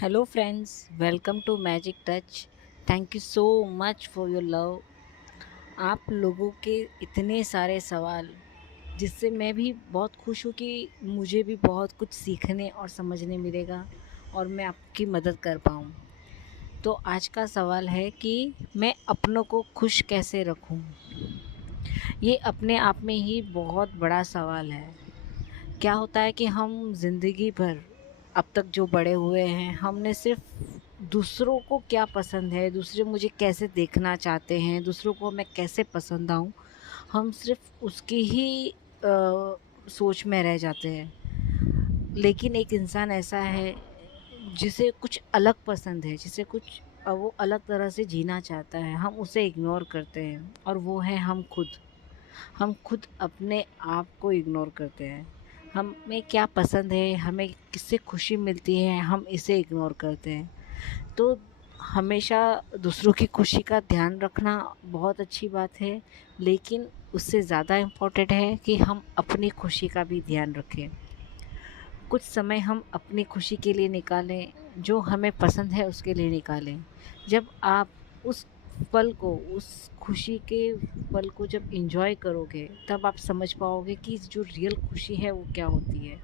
Hello, friends. Welcome to Magic Touch. Thank you so much for your love. आप लोगों के इतने सारे सवाल जिससे मैं भी बहुत खुश हूँ कि मुझे भी बहुत कुछ सीखने और समझने मिलेगा और मैं आपकी मदद कर पाऊँ। तो आज का सवाल है कि मैं अपनों को खुश कैसे रखूँ। ये अपने आप में ही बहुत बड़ा सवाल है। क्या होता है कि हम ज़िंदगी भर अब तक जो बड़े हुए हैं हमने सिर्फ दूसरों को क्या पसंद है, दूसरे मुझे कैसे देखना चाहते हैं, दूसरों को मैं कैसे पसंद आऊँ, हम सिर्फ उसकी ही सोच में रह जाते हैं। लेकिन एक इंसान ऐसा है जिसे कुछ अलग पसंद है, जिसे कुछ वो अलग तरह से जीना चाहता है, हम उसे इग्नोर करते हैं और वो है हम खुद। हम खुद अपने आप को इग्नोर करते हैं। हमें क्या पसंद है, हमें किससे खुशी मिलती है, हम इसे इग्नोर करते हैं। तो हमेशा दूसरों की खुशी का ध्यान रखना बहुत अच्छी बात है, लेकिन उससे ज़्यादा इम्पोर्टेंट है कि हम अपनी खुशी का भी ध्यान रखें। कुछ समय हम अपनी खुशी के लिए निकालें, जो हमें पसंद है उसके लिए निकालें। जब आप उस पल को, उस खुशी के पल को जब एन्जॉय करोगे, तब आप समझ पाओगे कि जो रियल खुशी है वो क्या होती है।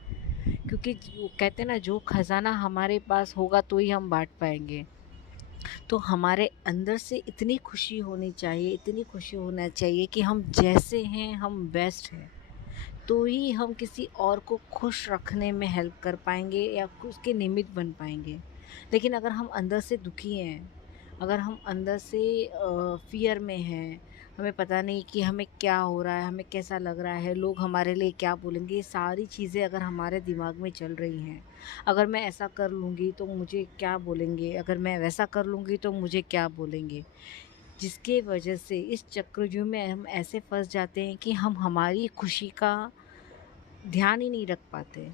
क्योंकि वो कहते हैं ना, जो खज़ाना हमारे पास होगा तो ही हम बाँट पाएँगे। तो हमारे अंदर से इतनी खुशी होनी चाहिए, इतनी खुशी होना चाहिए कि हम जैसे हैं हम बेस्ट हैं। तो ही हम किसी और को खुश रखने में हेल्प कर पाएँगे या उसके निमित्त बन पाएँगे। लेकिन अगर हम अंदर से दुखी हैं, अगर हम अंदर से फ़ियर में हैं, हमें पता नहीं कि हमें क्या हो रहा है, हमें कैसा लग रहा है, लोग हमारे लिए क्या बोलेंगे, ये सारी चीज़ें अगर हमारे दिमाग में चल रही हैं, अगर मैं ऐसा कर लूँगी तो मुझे क्या बोलेंगे, अगर मैं वैसा कर लूँगी तो मुझे क्या बोलेंगे, जिसके वजह से इस चक्रव्यूह में हम ऐसे फँस जाते हैं कि हम हमारी खुशी का ध्यान ही नहीं रख पाते।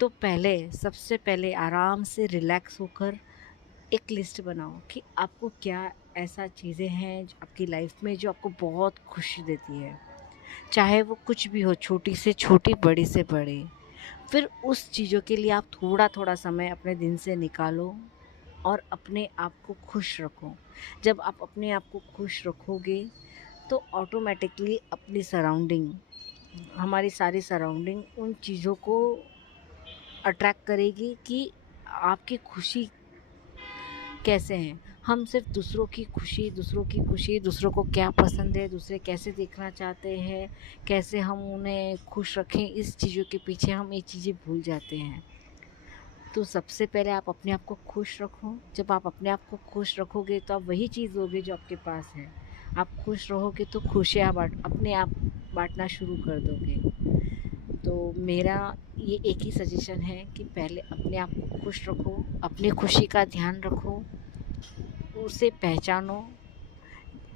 तो पहले, सबसे पहले आराम से रिलैक्स होकर एक लिस्ट बनाओ कि आपको क्या ऐसा चीज़ें हैं जो आपकी लाइफ में जो आपको बहुत खुशी देती है। चाहे वो कुछ भी हो, छोटी से छोटी, बड़ी से बड़ी। फिर उस चीज़ों के लिए आप थोड़ा-थोड़ा समय अपने दिन से निकालो और अपने आप को खुश रखो। जब आप अपने आप को खुश रखोगे तो ऑटोमैटिकली अपनी सराउंडिंग, हमारी सारी सराउंडिंग उन चीज़ों को अट्रैक्ट करेगी कि आपकी खुशी कैसे हैं। हम सिर्फ दूसरों की खुशी, दूसरों को क्या पसंद है, दूसरे कैसे देखना चाहते हैं, कैसे हम उन्हें खुश रखें, इस चीज़ों के पीछे हम ये चीज़ें भूल जाते हैं। तो सबसे पहले आप अपने आप को खुश रखो। जब आप अपने आप को खुश रखोगे तो आप वही चीज़ दोगे जो आपके पास है। आप खुश रहोगे तो खुशियाँ अपने आप बाँटना शुरू कर दोगे। तो मेरा ये एक ही सजेशन है कि पहले अपने आप को खुश रखो, अपनी खुशी का ध्यान रखो, उसे पहचानो।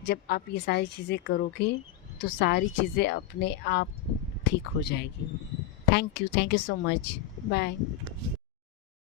जब आप ये सारी चीज़ें करोगे तो सारी चीज़ें अपने आप ठीक हो जाएगी। Thank you so much. Bye.